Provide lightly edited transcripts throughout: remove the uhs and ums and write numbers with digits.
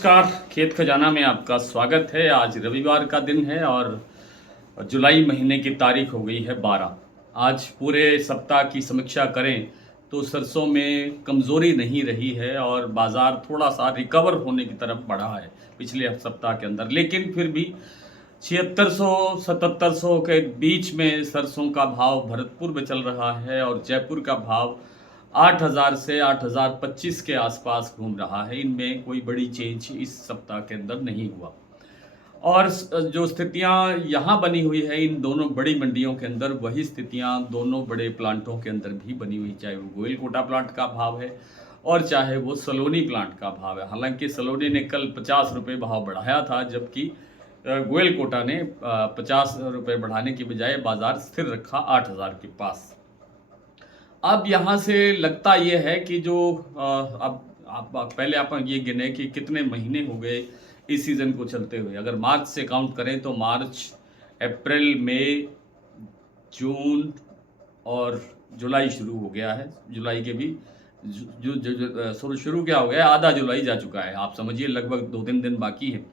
नमस्कार, खेत खजाना में आपका स्वागत है। आज रविवार का दिन है और जुलाई महीने की तारीख हो गई है 12। आज पूरे सप्ताह की समीक्षा करें तो सरसों में कमज़ोरी नहीं रही है और बाज़ार थोड़ा-सा रिकवर होने की तरफ बढ़ा है पिछले सप्ताह के अंदर। लेकिन फिर भी 7600-7700 के बीच में सरसों का भाव भरतपुर में चल रहा है और जयपुर का भाव 8000 से 8025 के आसपास घूम रहा है। इनमें कोई बड़ी चेंज इस सप्ताह के अंदर नहीं हुआ। और जो स्थितियाँ यहाँ बनी हुई है इन दोनों बड़ी मंडियों के अंदर, वही स्थितियाँ दोनों बड़े प्लांटों के अंदर भी बनी हुई, चाहे वो गोयल-कोटा प्लांट का भाव है और चाहे वो सलोनी प्लांट का भाव है। हालाँकि सलोनी ने कल ₹50 भाव बढ़ाया था, जबकि गोयल-कोटा ने ₹50 बढ़ाने की बजाय बाज़ार स्थिर रखा 8000 के पास। अब यहाँ से लगता ये है कि जो अब आप पहले आप ये गिने कि कितने महीने हो गए इस सीज़न को चलते हुए। अगर मार्च से काउंट करें तो मार्च, अप्रैल, मई, जून और जुलाई शुरू हो गया है। जुलाई के भी जु जु जु शुरू क्या हो गया है, आधा जुलाई जा चुका है। आप समझिए लगभग 2-3 दिन बाकी है।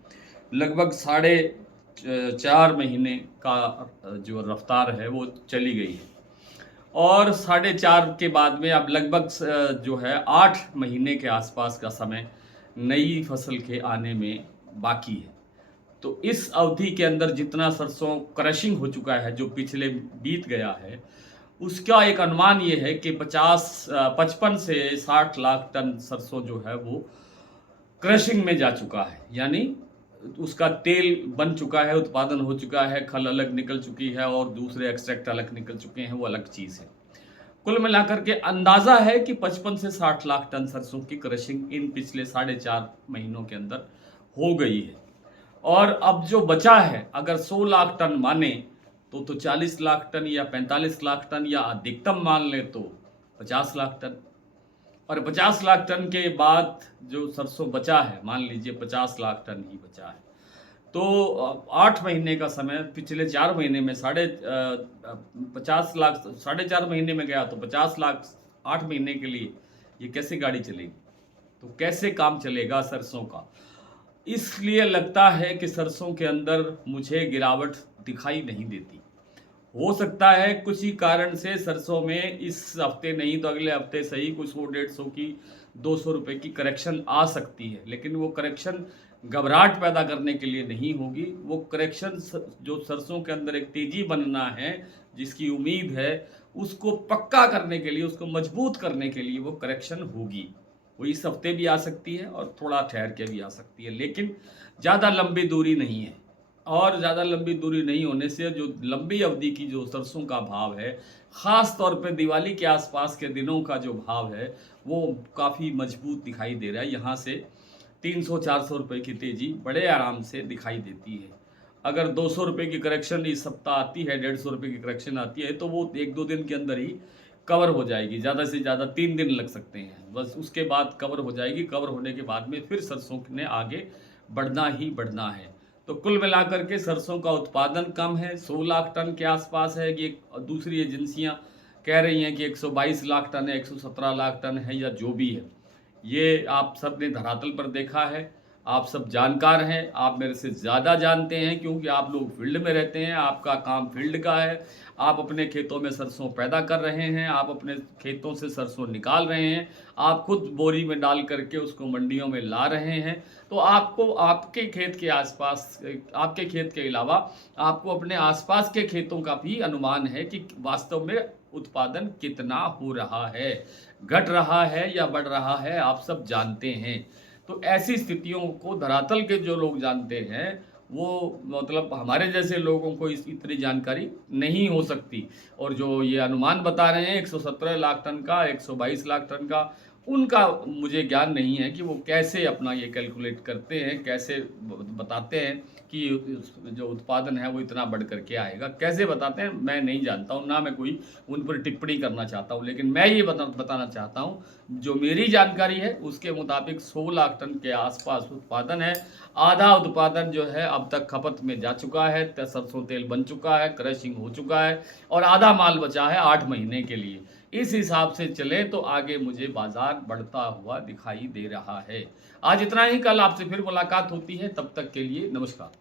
लगभग साढ़े 4 महीने का जो रफ़्तार है वो चली गई है। और साढ़े 4 के बाद में अब लगभग जो है 8 महीने के आसपास का समय नई फसल के आने में बाकी है। तो इस अवधि के अंदर जितना सरसों क्रशिंग हो चुका है, जो पिछले बीत गया है, उसका एक अनुमान ये है कि 55 से 60 लाख टन सरसों जो है वो क्रशिंग में जा चुका है। यानी उसका तेल बन चुका है, उत्पादन हो चुका है, खल अलग निकल चुकी है और दूसरे एक्सट्रैक्ट अलग निकल चुके हैं, वो अलग चीज़ है। कुल मिलाकर के अंदाज़ा है कि 55 से 60 लाख टन सरसों की क्रशिंग इन पिछले साढ़े 4 महीनों के अंदर हो गई है। और अब जो बचा है, अगर 100 लाख टन माने तो 40 लाख टन या 45 लाख टन या अधिकतम मान लें तो 50 लाख टन। और 50 लाख टन के बाद जो सरसों बचा है, मान लीजिए 50 लाख टन ही बचा है, तो 8 महीने का समय पिछले 4 महीने में 50 लाख, साढ़े 4 महीने में गया तो 50 लाख 8 महीने के लिए ये कैसे गाड़ी चलेगी? तो कैसे काम चलेगा सरसों का? इसलिए लगता है कि सरसों के अंदर मुझे गिरावट दिखाई नहीं देती। हो सकता है कुछ ही कारण से सरसों में इस हफ्ते नहीं तो अगले हफ्ते सही कुछ 100-150 की, ₹200 की करेक्शन आ सकती है। लेकिन वो करेक्शन घबराहट पैदा करने के लिए नहीं होगी। वो करेक्शन जो सरसों के अंदर एक तेज़ी बनना है, जिसकी उम्मीद है, उसको पक्का करने के लिए, उसको मजबूत करने के लिए वो करेक्शन होगी। वो इस हफ्ते भी आ सकती है और थोड़ा ठहर के भी आ सकती है, लेकिन ज़्यादा लंबी दूरी नहीं है। और ज़्यादा लंबी दूरी नहीं होने से जो लंबी अवधि की जो सरसों का भाव है, ख़ास तौर पे दिवाली के आसपास के दिनों का जो भाव है, वो काफ़ी मजबूत दिखाई दे रहा है। यहाँ से ₹300-400 की तेज़ी बड़े आराम से दिखाई देती है। अगर ₹200 की करेक्शन इस सप्ताह आती है, ₹150 की करेक्शन आती है, तो वो 1-2 दिन के अंदर ही कवर हो जाएगी। ज़्यादा से ज़्यादा 3 दिन लग सकते हैं। बस उसके बाद कवर हो जाएगी। कवर होने के बाद में फिर सरसों ने आगे बढ़ना ही बढ़ना है। तो कुल मिलाकर के सरसों का उत्पादन कम है, 100 लाख टन के आसपास है। ये दूसरी एजेंसियाँ कह रही हैं कि 122 लाख टन है, 117 लाख टन है या जो भी है। ये आप सब ने धरातल पर देखा है। आप सब जानकार हैं, आप मेरे से ज़्यादा जानते हैं क्योंकि आप लोग फील्ड में रहते हैं, आपका काम फील्ड का है। आप अपने खेतों में सरसों पैदा कर रहे हैं, आप अपने खेतों से सरसों निकाल रहे हैं, आप खुद बोरी में डाल करके उसको मंडियों में ला रहे हैं। तो आपको आपके खेत के आसपास, आपके खेत के अलावा आपको अपने आसपास के खेतों का भी अनुमान है कि वास्तव में उत्पादन कितना हो रहा है, घट रहा है या बढ़ रहा है, आप सब जानते हैं। तो ऐसी स्थितियों को धरातल के जो लोग जानते हैं, वो मतलब हमारे जैसे लोगों को इस इतनी जानकारी नहीं हो सकती। और जो ये अनुमान बता रहे हैं 117 लाख टन का, 122 लाख टन का, उनका मुझे ज्ञान नहीं है कि वो कैसे अपना ये कैलकुलेट करते हैं, कैसे बताते हैं कि जो उत्पादन है वो इतना बढ़ कर के आएगा। कैसे बताते हैं मैं नहीं जानता हूँ, ना मैं कोई उन पर टिप्पणी करना चाहता हूँ। लेकिन मैं ये बताना चाहता हूँ, जो मेरी जानकारी है उसके मुताबिक 100 लाख टन के आसपास उत्पादन है। आधा उत्पादन जो है अब तक खपत में जा चुका है, सरसों तेल बन चुका है, क्रशिंग हो चुका है और आधा माल बचा है 8 महीने के लिए। इस हिसाब से चले तो आगे मुझे बाजार बढ़ता हुआ दिखाई दे रहा है। आज इतना ही, कल आपसे फिर मुलाकात होती है, तब तक के लिए नमस्कार।